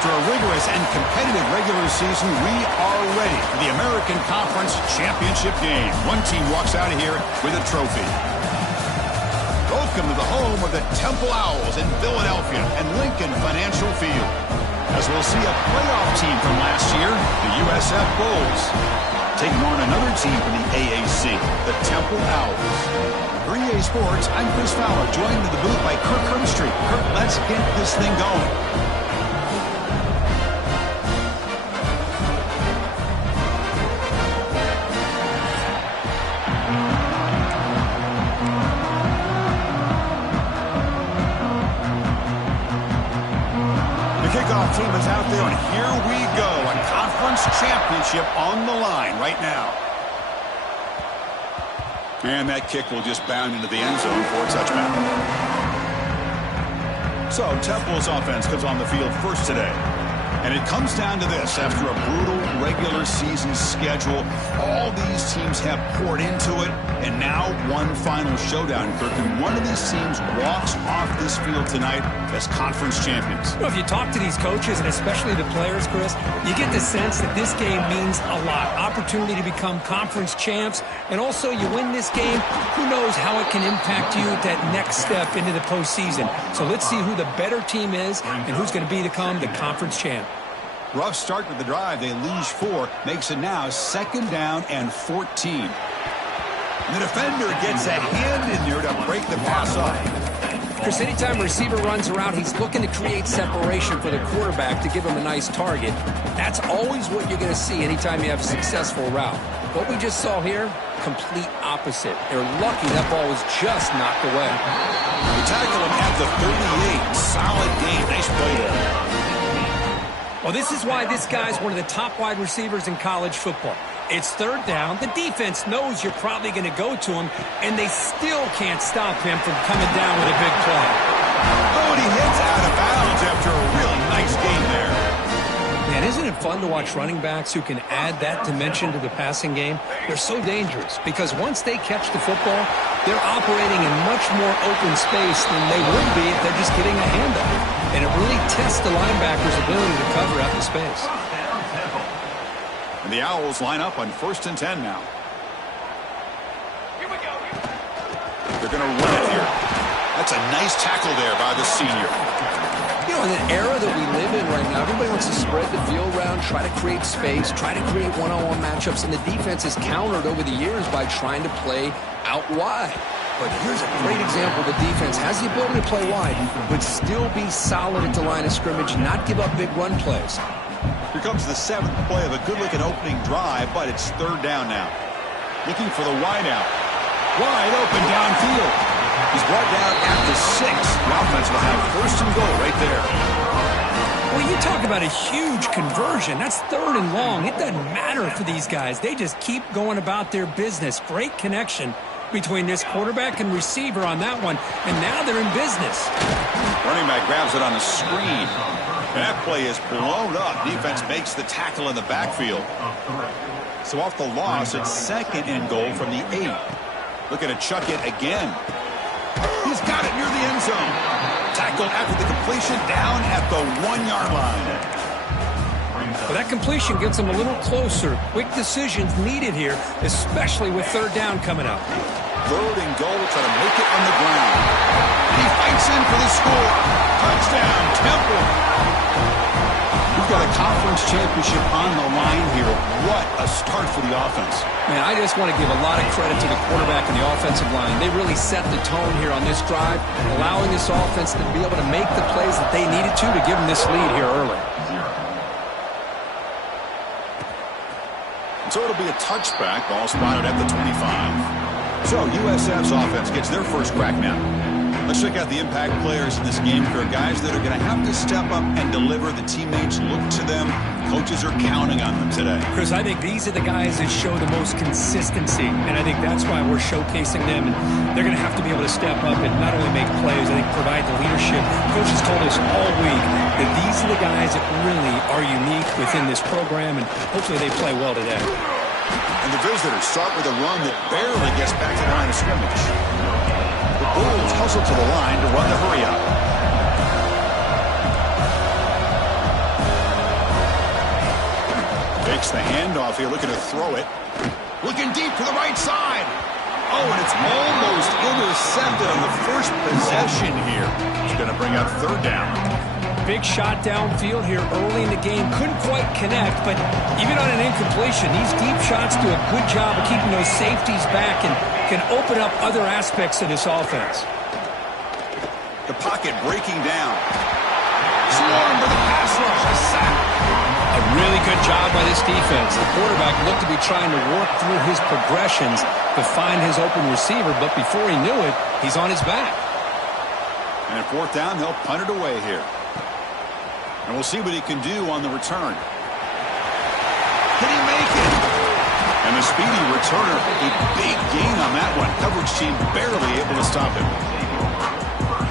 After a rigorous and competitive regular season, we are ready for the American Conference Championship game. One team walks out of here with a trophy. Welcome to the home of the Temple Owls in Philadelphia and Lincoln Financial Field. As we'll see a playoff team from last year, the USF Bulls, taking on another team from the AAC, the Temple Owls. For EA Sports, I'm Chris Fowler, joined in the booth by Kirk Herbstreit. Kirk, let's get this thing going. Kickoff team is out there, and here we go. A conference championship on the line right now. And that kick will just bound into the end zone for a touchback. So Temple's offense comes on the field first today. And it comes down to this. After a brutal regular season schedule, all these teams have poured into it, and now one final showdown, Kirk. And one of these teams walks off this field tonight as conference champions. Well, if you talk to these coaches, and especially the players, Chris, you get the sense that this game means a lot. Opportunity to become conference champs, and also you win this game, who knows how it can impact you at that next step into the postseason. So let's see who the better team is and who's going to become the conference champ. Rough start to the drive. They lose 4. Makes it now 2nd down and 14. And the defender gets a hand in there to break the pass up. Chris, anytime a receiver runs around, he's looking to create separation for the quarterback to give him a nice target. That's always what you're going to see anytime you have a successful route. What we just saw here, complete opposite. They're lucky that ball was just knocked away. We tackle him at the 38. Solid game. Nice play there. Well, this is why this guy's one of the top wide receivers in college football. It's 3rd down. The defense knows you're probably going to go to him, and they still can't stop him from coming down with a big play. Oh, and he hits out of bounds after a really nice game there. Man, isn't it fun to watch running backs who can add that dimension to the passing game? They're so dangerous because once they catch the football, they're operating in much more open space than they would be if they're just getting a handoff. And it really tests the linebacker's ability to cover out the space. And the Owls line up on 1st and 10 now. Here we go. They're going to run it here. That's a nice tackle there by the senior. You know, in an era that we live in right now, everybody wants to spread the field around, try to create space, try to create one-on-one matchups, and the defense has countered over the years by trying to play out wide. But here's a great example. The defense has the ability to play wide, but still be solid at the line of scrimmage, not give up big run plays. Here comes the 7th play of a good-looking opening drive, but it's 3rd down now. Looking for the wide out. Wide open downfield. He's brought down at the 6. The offense will have 1st and goal right there. Well, you talk about a huge conversion. That's 3rd and long. It doesn't matter for these guys. They just keep going about their business. Great connection between this quarterback and receiver on that one, and now they're in business. Running back grabs it on the screen, and that play is blown up. Defense makes the tackle in the backfield. So off the loss, it's 2nd and goal from the 8. Looking to chuck it again. He's got it near the end zone. Tackle after the completion down at the 1-yard line. Well, that completion gets them a little closer. Quick decisions needed here, especially with 3rd down coming up. 3rd and goal, try to make it on the ground. And he fights in for the score. Touchdown, Temple. We've got a conference championship on the line here. What a start for the offense. Man, I just want to give a lot of credit to the quarterback and the offensive line. They really set the tone here on this drive, allowing this offense to be able to make the plays that they needed to give them this lead here early. So it'll be a touchback, ball spotted at the 25. So USF's offense gets their first crack now. Let's check out the impact players in this game. For guys that are going to have to step up and deliver. The teammates look to them. Coaches are counting on them today. Chris, I think these are the guys that show the most consistency, and I think that's why we're showcasing them. And they're going to have to be able to step up and not only make plays, I think provide the leadership. Coaches told us all week that these are the guys that really are unique within this program, and hopefully they play well today. And the visitors start with a run that barely gets back to the line of scrimmage. The Bulls hustle to the line to run the hurry up. Takes the handoff here, looking to throw it. Looking deep to the right side. Oh, and it's almost intercepted on the first possession here. It's going to bring up third down. Big shot downfield here early in the game. Couldn't quite connect, but even on an incompletion, these deep shots do a good job of keeping those safeties back and can open up other aspects of this offense. The pocket breaking down. Swarmed with a pass rush, a sack. A really good job by this defense. The quarterback looked to be trying to work through his progressions to find his open receiver, but before he knew it, he's on his back. And at fourth down, they'll punt it away here. And we'll see what he can do on the return. Can he make it? And the speedy returner, a big gain on that one. Coverage team barely able to stop him.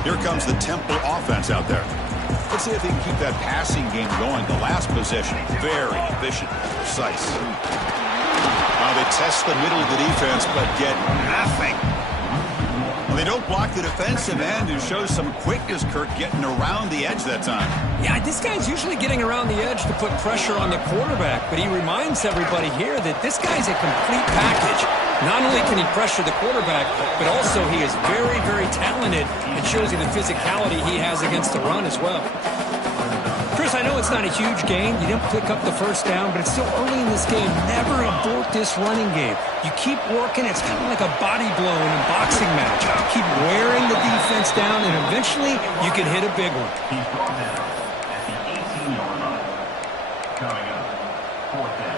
Here comes the Temple offense out there. Let's see if he can keep that passing game going. The last possession, very efficient, precise. Now they test the middle of the defense, but get nothing. Well, they don't block the defensive end, who shows some quickness, Kirk, getting around the edge that time. Yeah, this guy's usually getting around the edge to put pressure on the quarterback, but he reminds everybody here that this guy's a complete package. Not only can he pressure the quarterback, but also he is very, very talented and shows you the physicality he has against the run as well. Chris, I know it's not a huge gain. You didn't pick up the first down, but it's still early in this game. Never abort this running game. You keep working. It's kind of like a body blow in a boxing match. Keep wearing the defense down, and eventually you can hit a big one.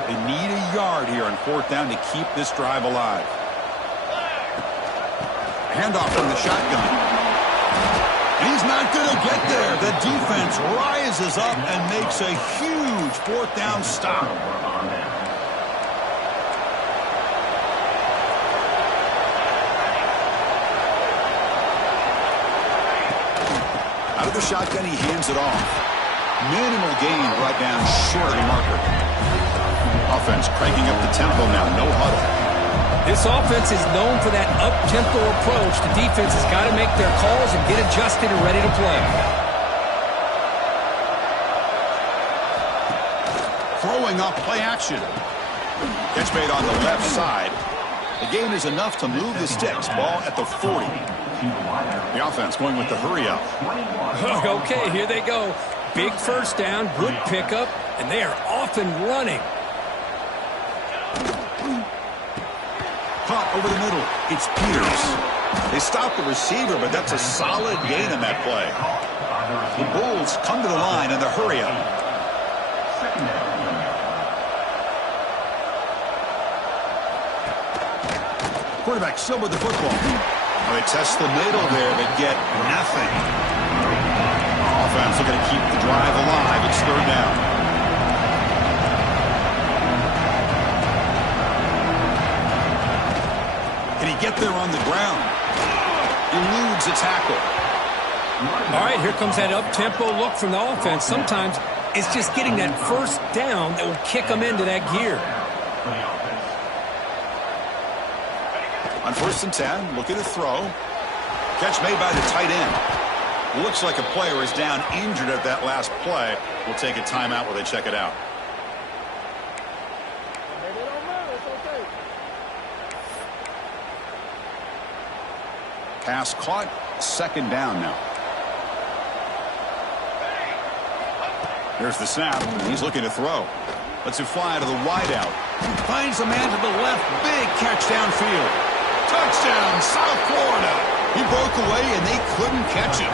They need a yard here on fourth down to keep this drive alive. Handoff from the shotgun. He's not going to get there. The defense rises up and makes a huge fourth down stop. Out of the shotgun, he hands it off. Minimal gain brought down short of the marker. Offense cranking up the tempo now. No huddle. This offense is known for that up-tempo approach. The defense has got to make their calls and get adjusted and ready to play. Throwing off play action. Catch made on the left side. The gain is enough to move the sticks. Ball at the 40. The offense going with the hurry up. Okay, here they go. Big first down, good pickup, and they are off and running. Caught over the middle. It's Peters. They stop the receiver, but that's a solid gain on that play. The Bulls come to the line in the hurry up. Quarterback still with the football. Well, they test the middle there, but get nothing. Offense looking to keep the drive alive. It's third down. Can he get there on the ground? Eludes a tackle. All right, here comes that up-tempo look from the offense. Sometimes it's just getting that first down that will kick them into that gear. On first and 10, looking to throw. Catch made by the tight end. Looks like a player is down injured at that last play. We'll take a timeout while they check it out. Pass caught, second down now. Here's the snap. He's looking to throw. Lets it fly to the wideout. Finds a man to the left. Big catch downfield. Touchdown, South Florida. He broke away and they couldn't catch him.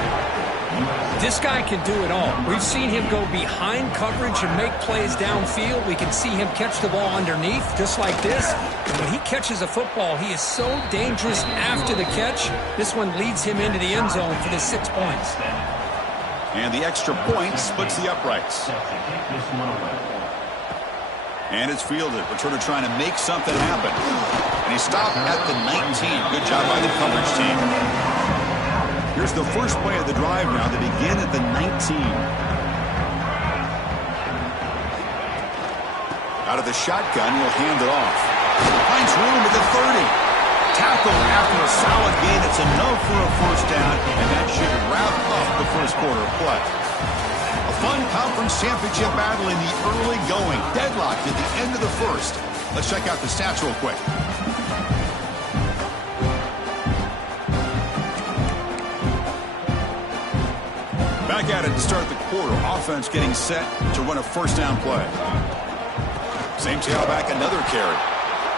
This guy can do it all. We've seen him go behind coverage and make plays downfield. We can see him catch the ball underneath, just like this. And when he catches a football, he is so dangerous after the catch. This one leads him into the end zone for the 6 points. And the extra point splits the uprights. And it's fielded. Returner trying to make something happen. And he stopped at the 19. Good job by the coverage team. Here's the first play of the drive now. They begin at the 19. Out of the shotgun, he'll hand it off. Finds room at the 30. Tackle after a solid gain. It's enough for a first down, and that should wrap up the first quarter of play. A fun conference championship battle in the early going. Deadlocked at the end of the first. Let's check out the stats real quick. Back at it to start the quarter. Offense getting set to run a first down play. Same tailback, another carry.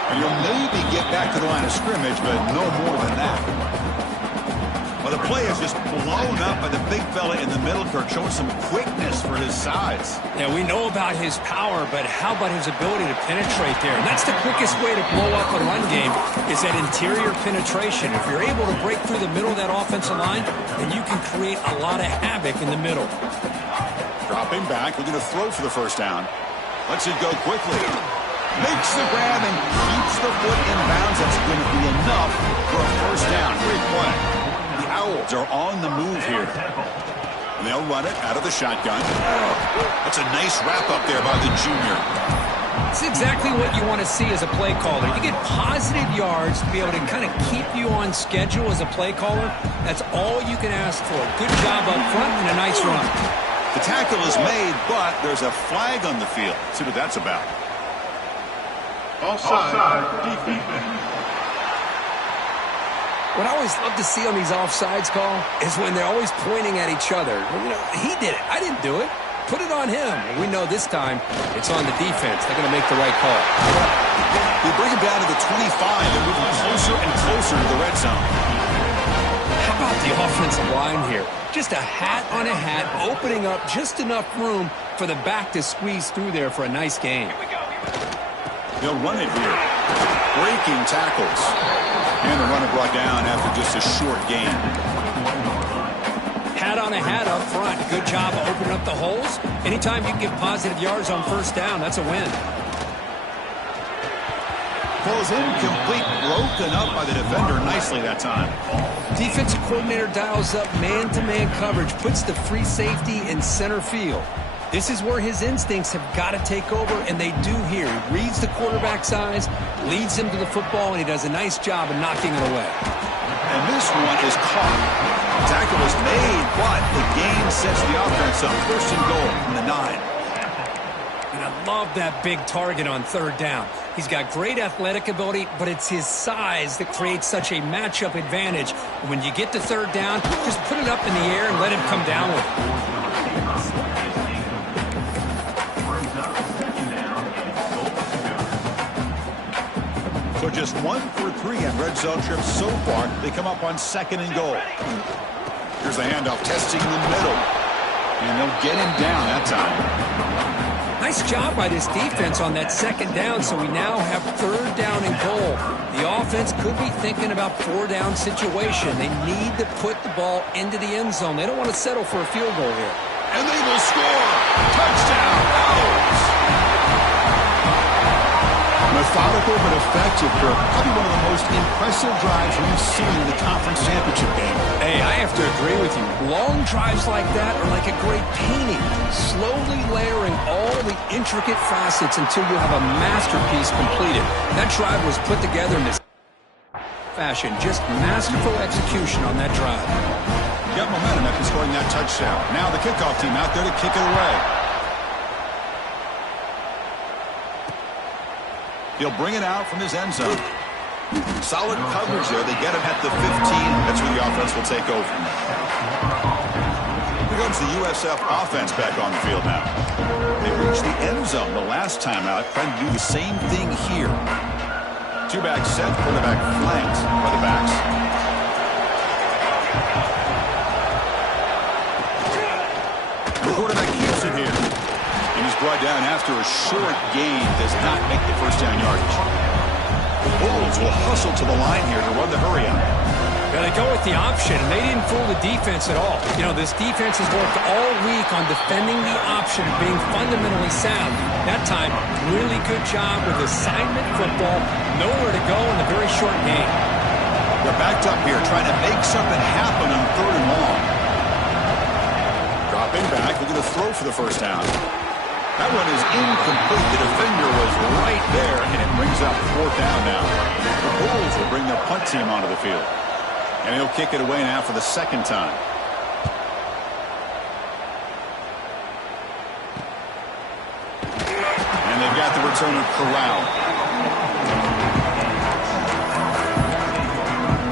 And you'll maybe get back to the line of scrimmage, but no more than that. Well, the play is just blown up by the big fella in the middle, Kirk, showing some quickness for his size. Yeah, we know about his power, but how about his ability to penetrate there? And that's the quickest way to blow up a run game is that interior penetration. If you're able to break through the middle of that offensive line, then you can create a lot of havoc in the middle. Dropping back, looking to throw for the first down. Lets it go quickly. Makes the grab and keeps the foot in bounds. That's going to be enough for a first down. Great play. The Owls are on the move here. And they'll run it out of the shotgun. That's a nice wrap-up there by the junior. It's exactly what you want to see as a play caller. You get positive yards to be able to kind of keep you on schedule as a play caller. That's all you can ask for. Good job up front and a nice run. The tackle is made, but there's a flag on the field. Let's see what that's about. Offside defense. What I always love to see on these offsides call is when they're always pointing at each other. You know, he did it. I didn't do it. Put it on him. We know this time it's on the defense. They're going to make the right call. We bring him down to the 25. They're moving closer and closer to the red zone. How about the offensive line here? Just a hat on a hat, opening up just enough room for the back to squeeze through there for a nice gain. They'll run it here. Breaking tackles. And the runner brought down after just a short gain. Hat on a hat up front. Good job of opening up the holes. Anytime you can get positive yards on first down, that's a win. Falls incomplete, broken up by the defender nicely that time. Defensive coordinator dials up man-to-man coverage, puts the free safety in center field. This is where his instincts have got to take over, and they do here. He reads the quarterback's eyes, leads him to the football, and he does a nice job of knocking it away. And this one is caught. Tackle is made, but the gain sets the offense up. First and goal from the 9. And I love that big target on third down. He's got great athletic ability, but it's his size that creates such a matchup advantage. When you get to third down, just put it up in the air and let him come down with it. So just 1 for 3 on red zone trips so far. They come up on second and goal. Here's the handoff, testing in the middle. And they'll get him down that time. Nice job by this defense on that second down, so we now have third down and goal. The offense could be thinking about 4-down situation. They need to put the ball into the end zone. They don't want to settle for a field goal here. And they will score. Touchdown, Owls. Methodical but effective, Kirk. Probably one of the most impressive drives we've seen in the conference championship game. Hey, I have to agree with you. Long drives like that are like a great painting, slowly layering all the intricate facets until you have a masterpiece completed. That drive was put together in this fashion. Just masterful execution on that drive. Got momentum after scoring that touchdown. Now the kickoff team out there to kick it away. He'll bring it out from his end zone. Solid coverage there. They get him at the 15. That's where the offense will take over. Here comes the USF offense back on the field now. They reached the end zone the last time out, trying to do the same thing here. Two-back set, quarterback flanked by the backs. The quarterback keeps it here. And he's brought down after a short gain. Does not make the first down yardage. The Bulls will hustle to the line here to run the hurry out. Yeah, they go with the option, and they didn't fool the defense at all. You know, this defense has worked all week on defending the option of being fundamentally sound. That time, really good job with assignment football. Nowhere to go in a very short game. They're backed up here, trying to make something happen on third and long. Dropping back, looking to throw for the first down. That one is incomplete. The defender was right there, and it brings up fourth down now. The Bulls will bring their punt team onto the field. And he'll kick it away now for the second time. owner corralled.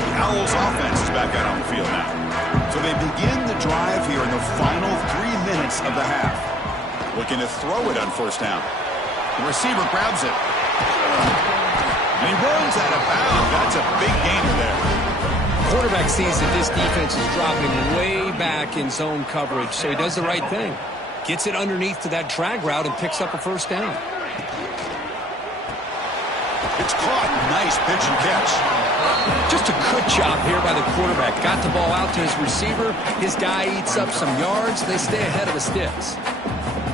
The Owls offense is back out on the field now. So they begin the drive here in the final 3 minutes of the half. Looking to throw it on first down. The receiver grabs it. And he runs out of bounds. That's a big gainer there. Quarterback sees that this defense is dropping way back in zone coverage, so he does the right thing. Gets it underneath to that drag route and picks up a first down. It's caught. Nice pitch and catch. Just a good job here by the quarterback. Got the ball out to his receiver. His guy eats up some yards. They stay ahead of the sticks.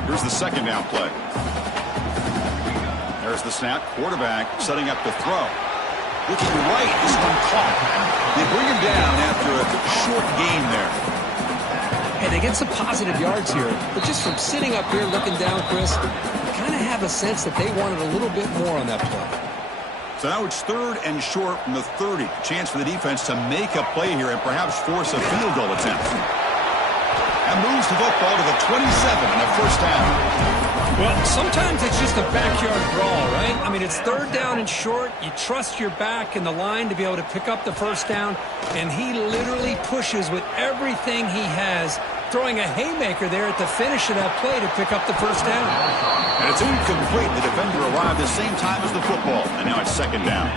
Here's the second down play. There's the snap. Quarterback setting up to throw. Looking right. This one caught. They bring him down after a short gain there. Hey, they get some positive yards here. But just from sitting up here looking down, Chris, you kind of have a sense that they wanted a little bit more on that play. So now it's 3rd and short from the 30. Chance for the defense to make a play here and perhaps force a field goal attempt. And moves the football to the 27 and a first down. Well, sometimes it's just a backyard brawl, right? I mean, it's 3rd down and short. You trust your back in the line to be able to pick up the first down. And he literally pushes with everything he has, throwing a haymaker there at the finish of that play to pick up the first down. And it's incomplete. The defender arrived the same time as the football. And now it's 2nd down.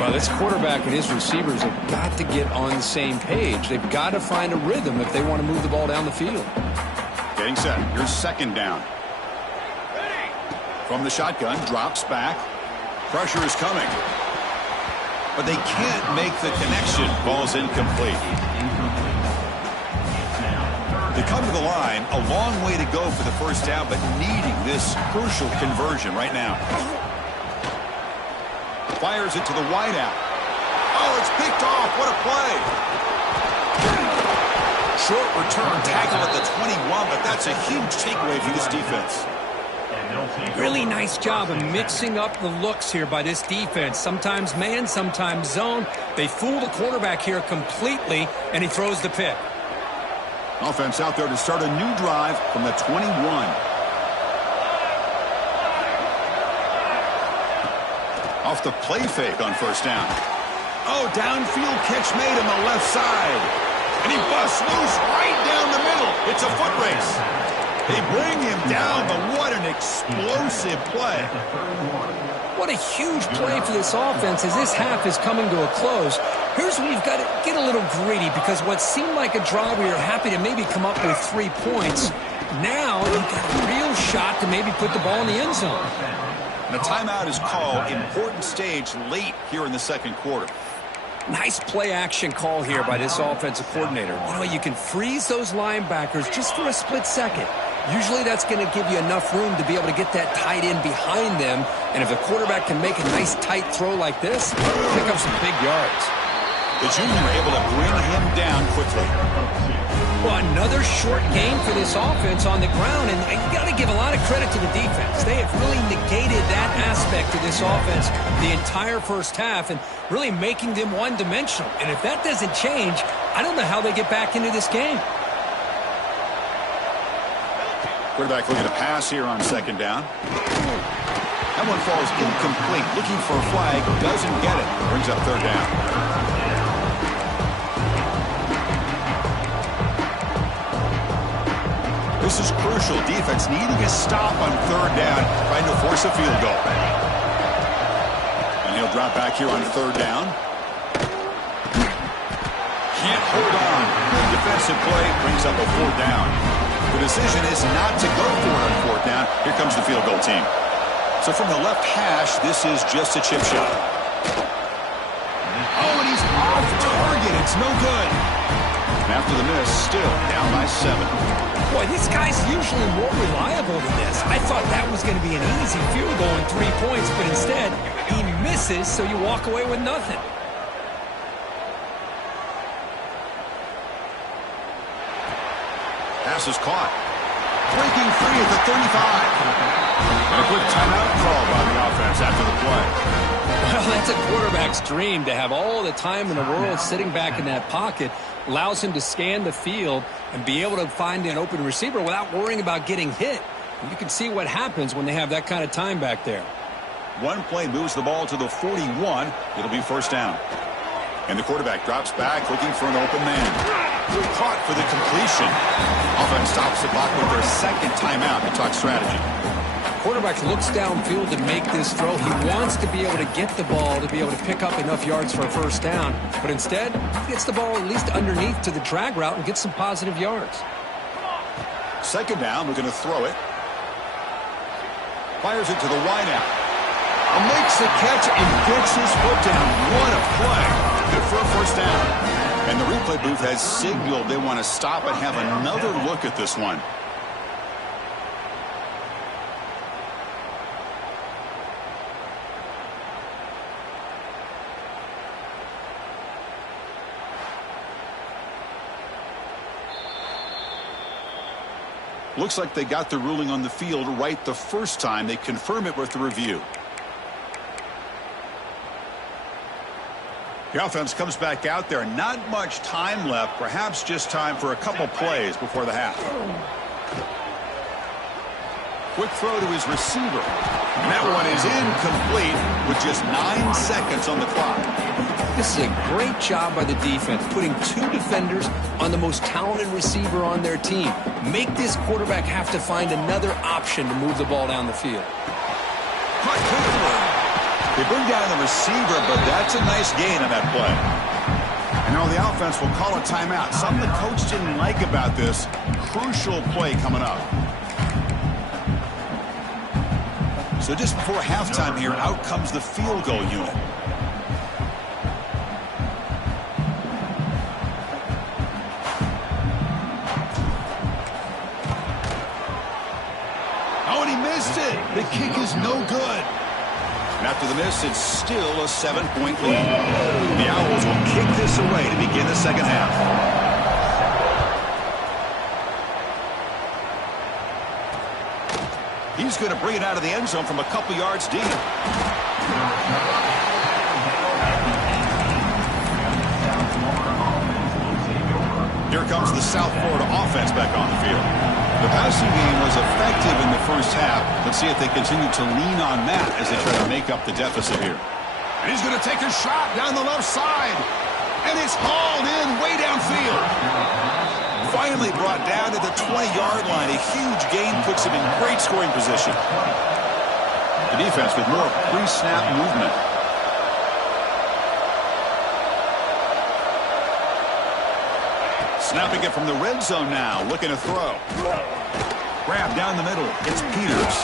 Well, this quarterback and his receivers have got to get on the same page. They've got to find a rhythm if they want to move the ball down the field. Getting set. Here's 2nd down. From the shotgun, drops back. Pressure is coming. But they can't make the connection. Ball's incomplete. They come to the line, a long way to go for the first down, but needing this crucial conversion right now. Fires it to the wideout. Oh, it's picked off. What a play. Short return tackle at the 21, but that's a huge takeaway for this defense. Really nice job of mixing up the looks here by this defense. Sometimes man, sometimes zone. They fool the quarterback here completely, and he throws the pick. Offense out there to start a new drive from the 21. Off the play fake on first down. Oh, downfield catch made on the left side. And he busts loose right down the middle. It's a foot race. They bring him down, but what an explosive play. What a huge play for this offense as this half is coming to a close. Here's where you've got to get a little greedy because what seemed like a drive where you're happy to maybe come up with 3 points, now you've got a real shot to maybe put the ball in the end zone. And a timeout is called. Important stage late here in the 2nd quarter. Nice play action call here by this offensive coordinator. You know, you can freeze those linebackers just for a split second. Usually that's going to give you enough room to be able to get that tight end behind them. And if the quarterback can make a nice tight throw like this, pick up some big yards. The junior able to bring him down quickly. Well, another short game for this offense on the ground, and you got to give a lot of credit to the defense. They have really negated that aspect of this offense the entire first half and really making them one-dimensional. And if that doesn't change, I don't know how they get back into this game. Quarterback looking to pass here on 2nd down. That one falls incomplete. Looking for a flag. Doesn't get it. Brings up 3rd down. This is crucial. Defense needing a stop on 3rd down, trying to force a field goal. And he'll drop back here on 3rd down. Can't hold on. Good defensive play. Brings up a 4th down. The decision is not to go for it on 4th down. Here comes the field goal team. So from the left hash, this is just a chip shot. Oh, and he's off target. It's no good. After the miss, still down by 7. Boy, this guy's usually more reliable than this. I thought that was going to be an easy field goal and 3 points, but instead, he misses, so you walk away with nothing. Pass is caught. Breaking free at the 35. And a quick timeout call by the offense after the play. Well, that's a quarterback's dream to have all the time in the world sitting back in that pocket. Allows him to scan the field and be able to find an open receiver without worrying about getting hit. And you can see what happens when they have that kind of time back there. One play moves the ball to the 41. It'll be first down. And the quarterback drops back looking for an open man. Caught for the completion. Offense stops the clock with their second timeout to talk strategy. Quarterback looks downfield to make this throw. He wants to be able to get the ball to be able to pick up enough yards for a first down. But instead, he gets the ball at least underneath to the drag route and gets some positive yards. Second down, we're going to throw it. Fires it to the wideout. Makes the catch and gets his foot down. What a play. Good for a first down. And the replay booth has signaled they want to stop and have another look at this one. Looks like they got the ruling on the field right the first time. They confirm it with the review. The offense comes back out there. Not much time left. Perhaps just time for a couple plays before the half. Quick throw to his receiver. And that one is incomplete with just 9 seconds on the clock. This is a great job by the defense, putting 2 defenders on the most talented receiver on their team. Make this quarterback have to find another option to move the ball down the field. They bring down the receiver, but that's a nice gain on that play. And now the offense will call a timeout. Something the coach didn't like about this. Crucial play coming up. So just before halftime here, out comes the field goal unit. Oh, and he missed it. The kick is no good. And after the miss, it's still a 7-point lead. The Owls will kick this away to begin the second half. He's going to bring it out of the end zone from a couple yards deep. Here comes the South Florida offense back on the field. The passing game was effective in the first half. Let's see if they continue to lean on that as they try to make up the deficit here. And he's going to take a shot down the left side. And it's hauled in way downfield. Finally brought down to the 20-yard line. A huge gain puts him in great scoring position. The defense with more pre-snap movement. Snapping it from the red zone now. Looking to throw. Grab down the middle. It's Peters.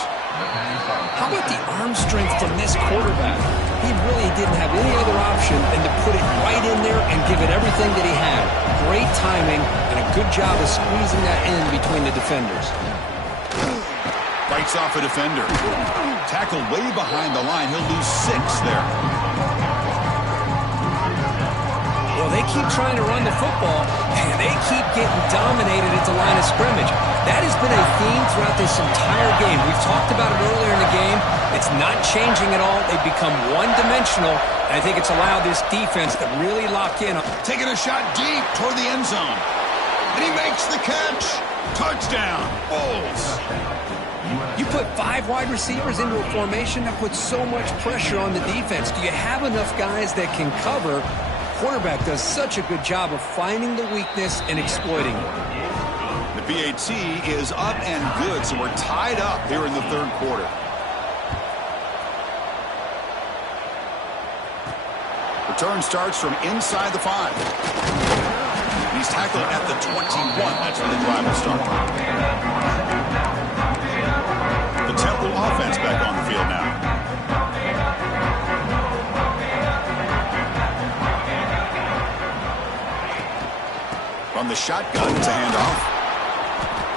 How about the arm strength from this quarterback? He really didn't have any other option than to put it right in there and give it everything that he had. Great timing and a good job of squeezing that in between the defenders. Bites off a defender. Tackled way behind the line. He'll lose 6 there. Well, they keep trying to run the football, and they keep getting dominated at the line of scrimmage. That has been a theme throughout this entire game. We've talked about it earlier in the game. It's not changing at all. They've become one-dimensional, and I think it's allowed this defense to really lock in. Taking a shot deep toward the end zone. And he makes the catch. Touchdown, Bulls. You put 5 wide receivers into a formation, that puts so much pressure on the defense. Do you have enough guys that can cover? Quarterback does such a good job of finding the weakness and exploiting it. The PAT is up and good, so we're tied up here in the third quarter. Return starts from inside the 5. He's tackled at the 21. That's where the drive will start. The Temple offense back on the field now. From the shotgun to handoff.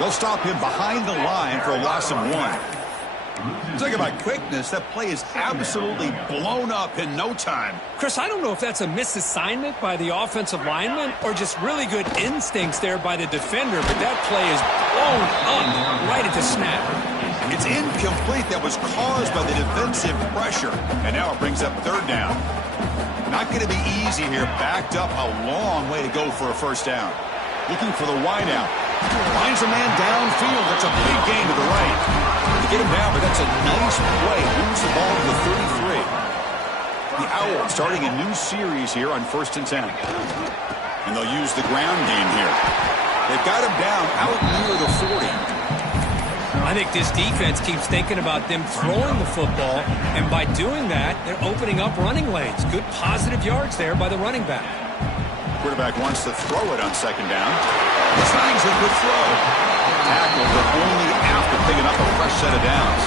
They'll stop him behind the line for a loss of 1. Talk about quickness. That play is absolutely blown up in no time. Chris, I don't know if that's a misassignment by the offensive lineman or just really good instincts there by the defender, but that play is blown up right at the snap. It's incomplete. That was caused by the defensive pressure. And now it brings up third down. Not going to be easy here. Backed up a long way to go for a first down. Looking for the wideout. Finds a man downfield. That's a big gain to the right. Get him down, but that's a nice play. Moves the ball to the 33. The Owls starting a new series here on 1st and 10. And they'll use the ground game here. They've got him down out near the 40. I think this defense keeps thinking about them throwing the football, and by doing that, they're opening up running lanes. Good positive yards there by the running back. Quarterback wants to throw it on 2nd down. Tries a good throw. Tackle, but only after picking up a fresh set of downs.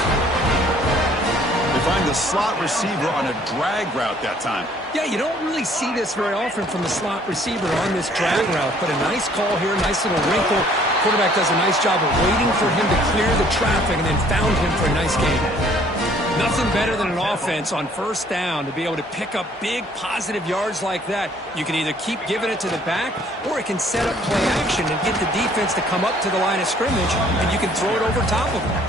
They find the slot receiver on a drag route that time. Yeah, you don't really see this very often from the slot receiver on this drag route, but a nice call here, nice little wrinkle. Quarterback does a nice job of waiting for him to clear the traffic and then found him for a nice gain. Nothing better than an offense on 1st down to be able to pick up big positive yards like that. You can either keep giving it to the back, or it can set up play action and get the defense to come up to the line of scrimmage, and you can throw it over top of them.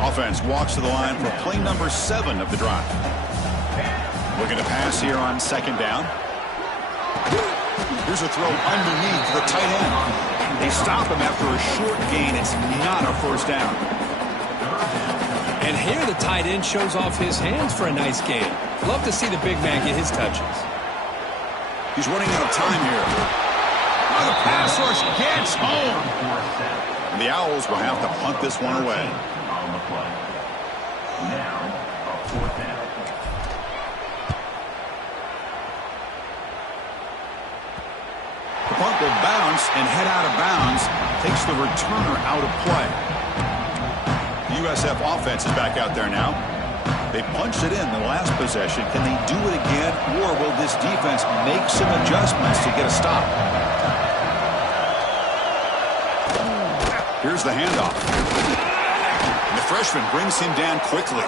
Offense walks to the line for play number 7 of the drive. Looking to pass here on 2nd down. Here's a throw underneath to the tight end. They stop him after a short gain. It's not a 1st down. And here the tight end shows off his hands for a nice gain. Love to see the big man get his touches. He's running out of time here. Oh, the pass rush gets home. And the Owls will have to punt this one away. Now, a 4th down. The punt will bounce and head out of bounds. Takes the returner out of play. The USF offense is back out there now. They punched it in the last possession. Can they do it again, or will this defense make some adjustments to get a stop? Here's the handoff. The freshman brings him down quickly.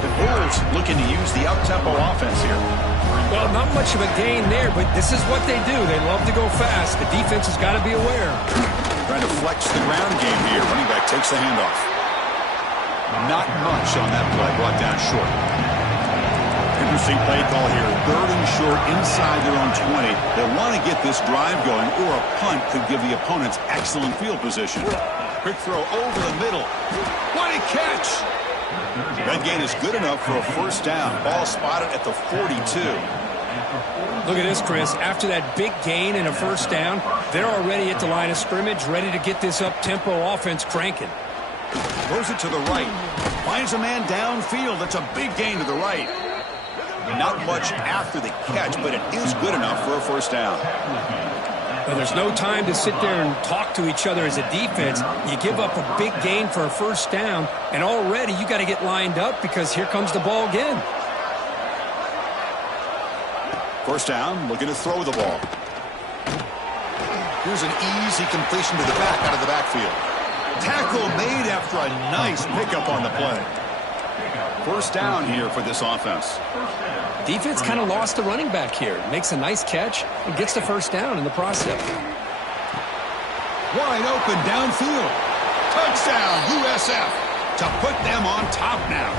The Bulls looking to use the up-tempo offense here. Well, not much of a gain there, but this is what they do. They love to go fast. The defense has got to be aware. Trying to flex the ground game here. Running back takes the handoff. Not much on that play. Brought down short. Interesting play call here. 3rd and short inside their own 20. They want to get this drive going, or a punt could give the opponents excellent field position. Quick throw over the middle. What a catch! That gain is good enough for a 1st down. Ball spotted at the 42. Look at this, Chris. After that big gain and a 1st down, they're already at the line of scrimmage, ready to get this up-tempo offense cranking. Throws it to the right. Finds a man downfield. That's a big gain to the right. Not much after the catch, but it is good enough for a 1st down. Well, there's no time to sit there and talk to each other as a defense. You give up a big gain for a 1st down, and already you got to get lined up because here comes the ball again. 1st down, looking to throw the ball. Here's an easy completion to the back out of the backfield. Tackle made after a nice pickup on the play. 1st down here for this offense. Defense kind of lost the running back here. Makes a nice catch and gets the 1st down in the process. Wide open downfield. Touchdown, USF, to put them on top now.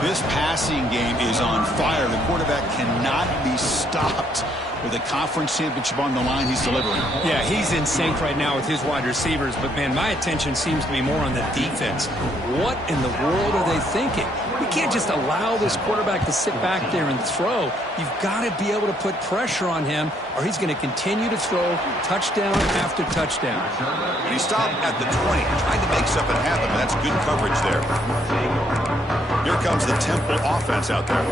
This passing game is on fire. The quarterback cannot be stopped. With a conference championship on the line, he's delivering. Yeah, he's in sync right now with his wide receivers. But, man, my attention seems to be more on the defense. What in the world are they thinking? You can't just allow this quarterback to sit back there and throw. You've got to be able to put pressure on him, or he's going to continue to throw touchdown after touchdown. He stopped at the 20, trying to make something happen. That's good coverage there. Here comes the Temple offense out there.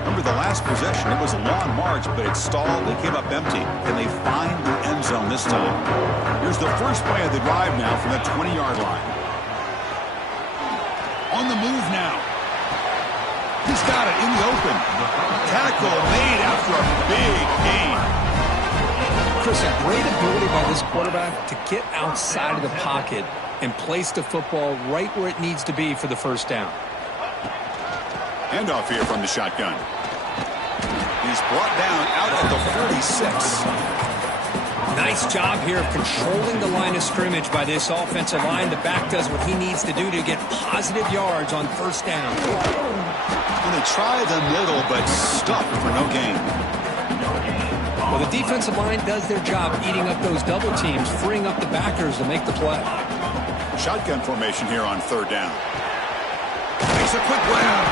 Remember the last possession, it was a long march, but it stalled. They came up empty. Can they find the end zone this time? Here's the first play of the drive now from the 20-yard line. On the move now. He's got it in the open. Tackle made after a big gain. Chris, a great ability by this quarterback to get outside of the pocket and place the football right where it needs to be for the 1st down. Handoff here from the shotgun. He's brought down out at the 46. Nice job here of controlling the line of scrimmage by this offensive line. The back does what he needs to do to get positive yards on 1st down. And they try the middle, but stuck for no gain. Well, the defensive line does their job eating up those double teams, freeing up the backers to make the play. Shotgun formation here on third down. Makes a quick grab.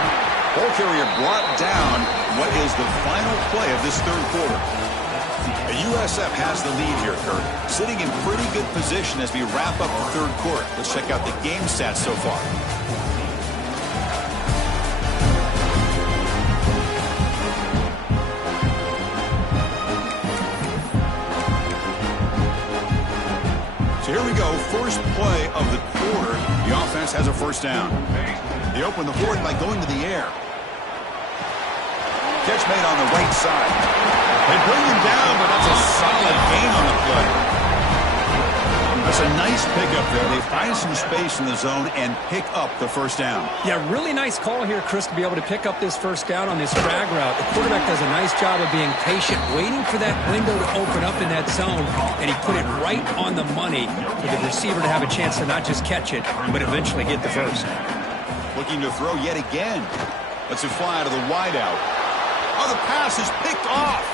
Ball carrier brought down what is the final play of this third quarter. The USF has the lead here, Kurt. Sitting in pretty good position as we wrap up the third quarter. Let's check out the game stats so far. So here we go. First play of the quarter. The offense has a first down. They open the fourth by going to the air. Catch made on the right side. They bring him down, but that's a solid gain on the play. That's a nice pickup there. They find some space in the zone and pick up the first down. Yeah, really nice call here, Chris, to be able to pick up this first down on this drag route. The quarterback does a nice job of being patient, waiting for that window to open up in that zone, and he put it right on the money for the receiver to have a chance to not just catch it, but eventually get the first. Looking to throw yet again. Lets it fly to the wideout. Oh, the pass is picked off.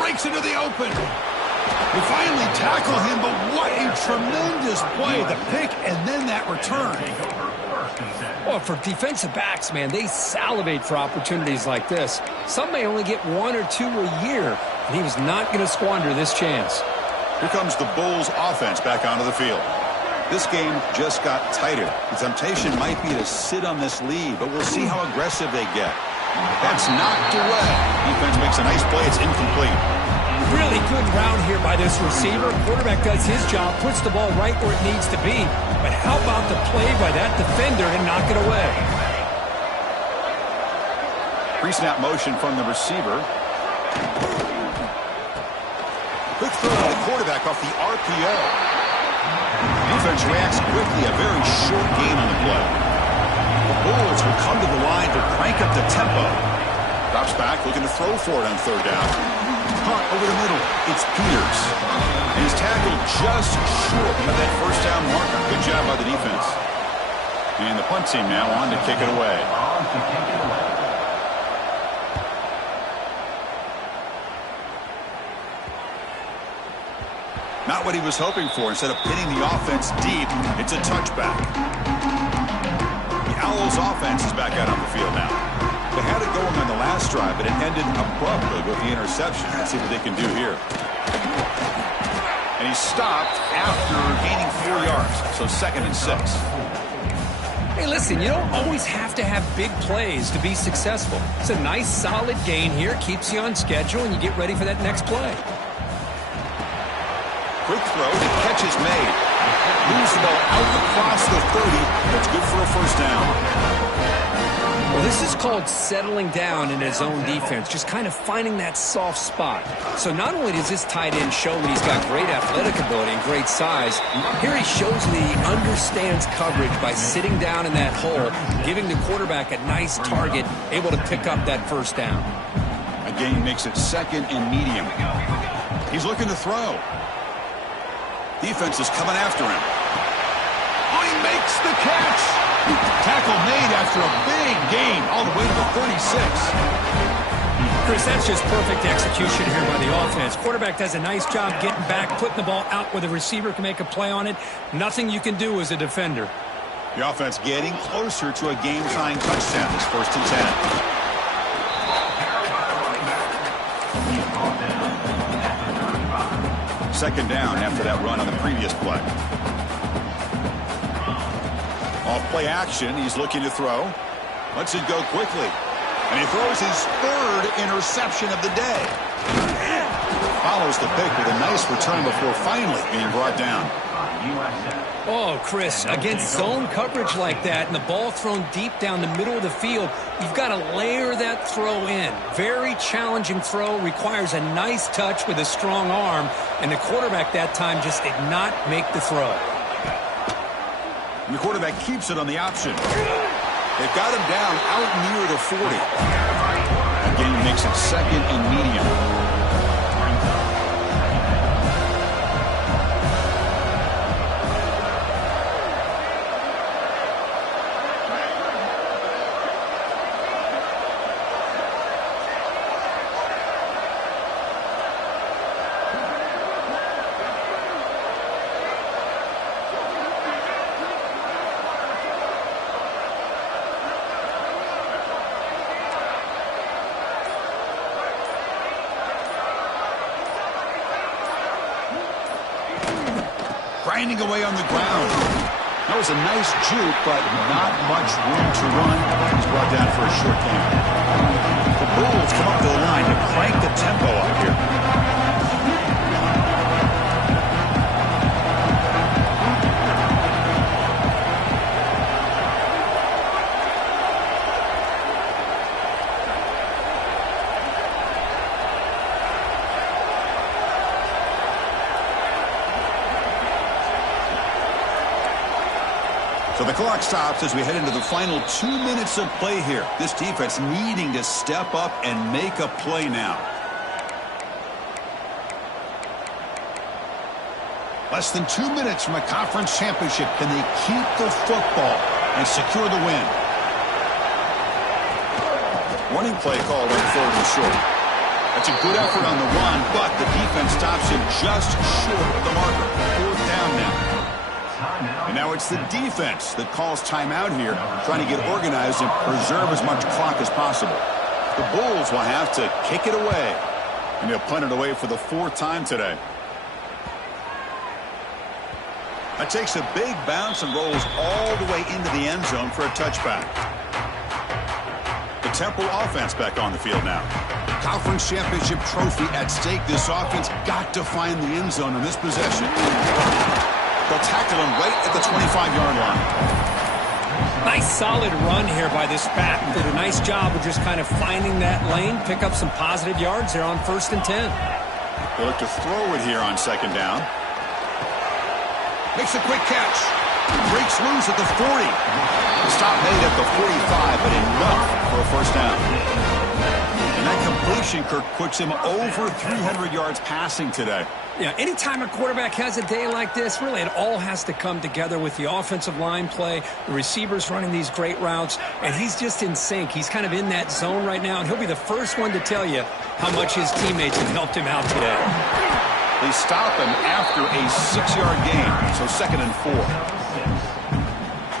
Breaks into the open. They finally tackle him, but what a tremendous play. The pick and then that return. Well, for defensive backs, man, they salivate for opportunities like this. Some may only get one or two a year, and he was not going to squander this chance. Here comes the Bulls offense back onto the field. This game just got tighter. The temptation might be to sit on this lead, but we'll see how aggressive they get. That's knocked away. Defense makes a nice play. It's incomplete. Really good round here by this receiver. Quarterback does his job, puts the ball right where it needs to be. But how about the play by that defender to knock it away? Pre-snap motion from the receiver. Quick throw to the quarterback off the RPO. Defense reacts quickly. A very short gain on the play. The Bulls will come to the line to crank up the tempo. Drops back, looking to throw for it on third down. Punt over the middle. It's Peters. And he's tackled just short of that first down marker. Good job by the defense. And the punt team now on to kick it away. Not what he was hoping for. Instead of pinning the offense deep, it's a touchback. The Owls offense is back out on the field now. They had it going on the last drive, but it ended abruptly with the interception. Let's see what they can do here. And he stopped after gaining 4 yards, so 2nd and 6. Hey, listen, you don't always have to have big plays to be successful. It's a nice, solid gain here, keeps you on schedule, and you get ready for that next play. Quick throw, the catch is made. Moves the ball out across the 30. That's good for a first down. Well, this is called settling down in his own defense, just kind of finding that soft spot. So not only does this tight end show that he's got great athletic ability and great size, here he shows that he understands coverage by sitting down in that hole, giving the quarterback a nice target, able to pick up that first down. Again, makes it 2nd and medium. He's looking to throw. Defense is coming after him. Oh, he makes the catch. Tackle made after a big gain all the way to the 36. Chris, that's just perfect execution here by the offense. Quarterback does a nice job getting back, putting the ball out where the receiver can make a play on it. Nothing you can do as a defender. The offense getting closer to a game-tying touchdown. It's 1st and 10. Second down after that run on the previous play. Off play action, he's looking to throw. Lets it go quickly. And he throws his 3rd interception of the day. Follows the pick with a nice return before finally being brought down. Oh, Chris, against zone coverage like that and the ball thrown deep down the middle of the field, you've got to layer that throw in. Very challenging throw, requires a nice touch with a strong arm, and the quarterback that time just did not make the throw. And the quarterback keeps it on the option. They've got him down out near the 40. Again, makes it 2nd and medium. grinding away on the ground. That was a nice juke, but not much room to run. He's brought down for a short gain. The Bulls come up to the line to crank the tempo up here. So the clock stops as we head into the final 2 minutes of play here. This defense needing to step up and make a play now. Less than 2 minutes from a conference championship. Can they keep the football and secure the win? Running play called on 3rd and short. That's a good effort on the run, but the defense stops him just short of the marker. 4th down now. And now it's the defense that calls timeout here, trying to get organized and preserve as much clock as possible. The Bulls will have to kick it away. And they'll punt it away for the 4th time today. That takes a big bounce and rolls all the way into the end zone for a touchback. The Temple offense back on the field now. Conference championship trophy at stake. This offense got to find the end zone on this possession. They'll tackle him right at the 25-yard line. Nice solid run here by this back. Did a nice job of just kind of finding that lane, pick up some positive yards there on 1st and 10. They look to throw it here on 2nd down. Makes a quick catch. Breaks loose at the 40. The stop made at the 45, but enough for a 1st down. And that completion, Kirk, puts him over 300 yards passing today. Yeah, anytime a quarterback has a day like this, really it all has to come together with the offensive line play, the receivers running these great routes, and he's just in sync. He's kind of in that zone right now, and he'll be the first one to tell you how much his teammates have helped him out today. They stop him after a 6-yard gain, so 2nd and 4.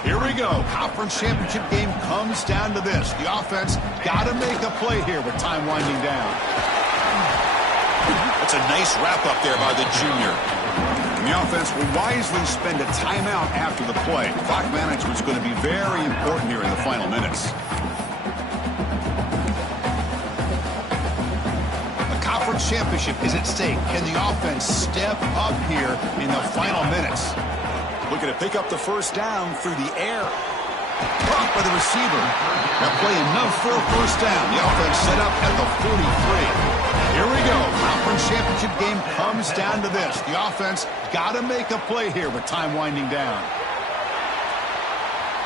Here we go. Conference championship game comes down to this. The offense got to make a play here with time winding down. That's a nice wrap-up there by the junior. And the offense will wisely spend a timeout after the play. Clock management is going to be very important here in the final minutes. The conference championship is at stake. Can the offense step up here in the final minutes? Looking to pick up the 1st down through the air. Blocked by the receiver. That play enough for a 1st down. The offense set up at the 43. Here we go. Conference championship game comes down to this. The offense got to make a play here with time winding down.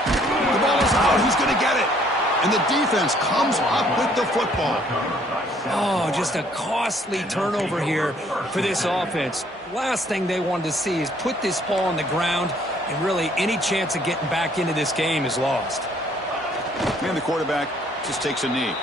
The ball is out. Who's going to get it? And the defense comes up with the football. Oh, just a costly turnover here for this offense. Last thing they wanted to see is put this ball on the ground, and really any chance of getting back into this game is lost. And the quarterback just takes a knee.